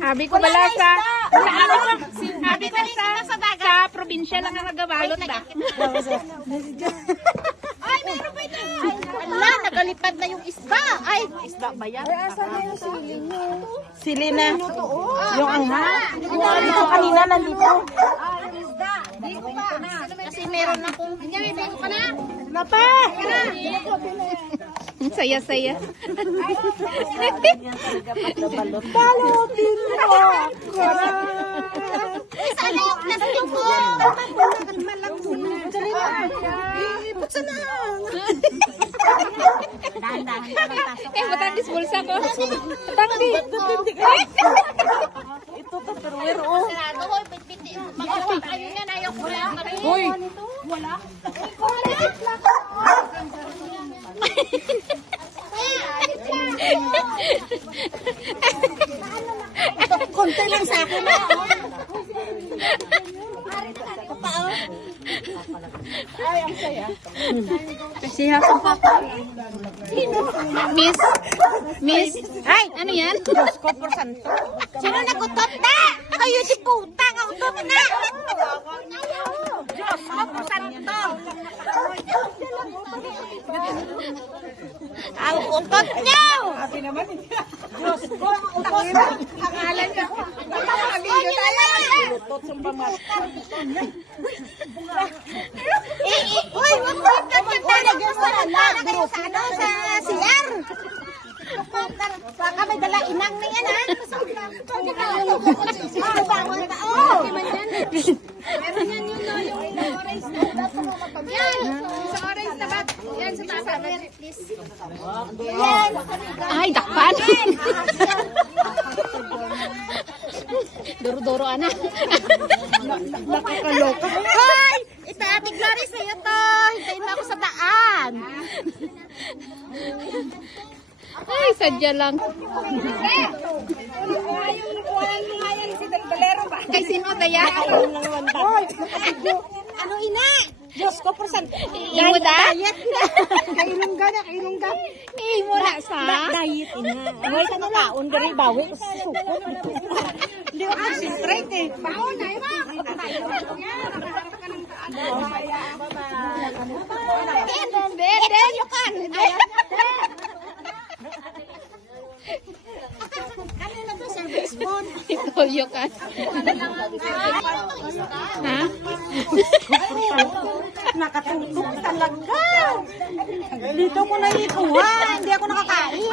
Abi ko bala sa abi ko sa probinsya lang ang nagabalot da. Ay, meron pa ito. Ala, nagalipad na yung isda. Ay, isda ba yan? Ay, asan na yung sili nyo? Sili na. Yung angha. Dito kanina nandito. Kasi meron akong... Dito ka na. Napa! Saya-saya. Balutin mo! Sana yung plastic ko. Ipot na! Butang disbulsa ko. Butang di. Ito to, pero oh. Sarado ko, piti. Magawa kayo yan, ayaw ko lang. Hoy. Wala. Konti lang sa akin na. Ay, ang saya. Siya ko pa. Miss. Ay, ano yan? Diyos ko, por santo. Sino nagutot na? Kayo di kuta, kautot na. Diyos ko, por santo. Ang utot niyo! Sabi naman, Diyos ko, utos na. Akala niya. Nakakabigyo tayo. Utot sa pamat. Uy, wag mo yung kagkantala ko sa randa. Kayo sa ano, sa CR. Baka may dala inang na yan, ha? Bangon ka, oh! Meron yan yun, no? Yung orange na. Yan! Sa orange na bat. Yan, sa taas. Yan! Ay, dakpan. Duro-duro, anak. Nakakaloka. Hoy! Ito, Ate Glory, sa'yo to. Hintayin mo ako sa daan. Ay, sadya lang. Kay sino daya? Hoy, ano ina? Diyos ko, por santo. Imo da? Kailungga na, kailungga. Imo na sa? Diet ina. Ay, ka na taon, gari, bawi ko sa sukot. Hindi ko concentrate eh. Baon na, ima. Ben, you can. Kanina to, service phone. Ipolyo ka. Ha? Nakatutok talaga. Dito ko na ikuha. Hindi ako nakakain.